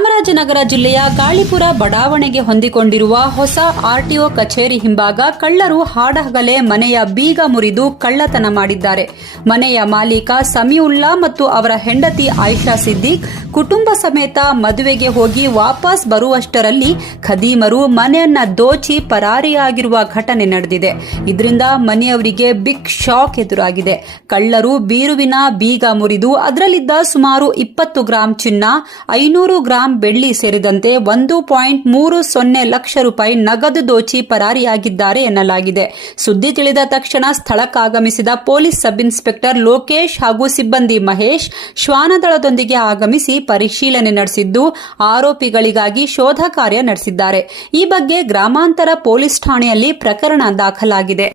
ಚಾಮರಾಜನಗರ ಜಿಲ್ಲೆಯ ಗಾಳಿಪುರ ಬಡಾವಣೆಗೆ ಹೊಂದಿಕೊಂಡಿರುವ ಹೊಸ ಆರ್ಟಿಒ ಕಚೇರಿ ಹಿಂಭಾಗ ಕಳ್ಳರು ಹಾಡಹಗಲೇ ಮನೆಯ ಬೀಗ ಮುರಿದು ಕಳ್ಳತನ ಮಾಡಿದ್ದಾರೆ. ಮನೆಯ ಮಾಲೀಕ ಸಮೀವುಲ್ಲಾ ಮತ್ತು ಅವರ ಹೆಂಡತಿ ಆಯಿಷಾ ಸಿದ್ದಿಕ್ ಕುಟುಂಬ ಸಮೇತ ಮದುವೆಗೆ ಹೋಗಿ ವಾಪಸ್ ಬರುವಷ್ಟರಲ್ಲಿ ಖದೀಮರು ಮನೆಯನ್ನ ದೋಚಿ ಪರಾರಿಯಾಗಿರುವ ಘಟನೆ ನಡೆದಿದೆ. ಇದರಿಂದ ಮನೆಯವರಿಗೆ ಬಿಗ್ ಶಾಕ್ ಎದುರಾಗಿದೆ. ಕಳ್ಳರು ಬೀರುವಿನ ಬೀಗ ಮುರಿದು ಅದರಲ್ಲಿದ್ದ ಸುಮಾರು ಇಪ್ಪತ್ತು ಗ್ರಾಂ ಚಿನ್ನ, ಐನೂರು ಗ್ರಾಂ ಬೆಳ್ಳಿ ಸೇರಿದಂತೆ ಒಂದು ಪಾಯಿಂಟ್ ಮೂರು ಸೊನ್ನೆ ಲಕ್ಷ ರೂಪಾಯಿ ನಗದು ದೋಚಿ ಪರಾರಿಯಾಗಿದ್ದಾರೆ ಎನ್ನಲಾಗಿದೆ. ಸುದ್ದಿ ತಿಳಿದ ತಕ್ಷಣ ಸ್ಥಳಕ್ಕಾಗಮಿಸಿದ ಪೊಲೀಸ್ ಸಬ್ ಇನ್ಸ್ಪೆಕ್ಟರ್ ಲೋಕೇಶ್ ಹಾಗೂ ಸಿಬ್ಬಂದಿ ಮಹೇಶ್ ಶ್ವಾನದಳದೊಂದಿಗೆ ಆಗಮಿಸಿ ಪರಿಶೀಲನೆ ನಡೆಸಿದ್ದು, ಆರೋಪಿಗಳಿಗಾಗಿ ಶೋಧ ಕಾರ್ಯ ನಡೆಸಿದ್ದಾರೆ. ಈ ಬಗ್ಗೆ ಗ್ರಾಮಾಂತರ ಪೊಲೀಸ್ ಠಾಣೆಯಲ್ಲಿ ಪ್ರಕರಣ ದಾಖಲಾಗಿದೆ.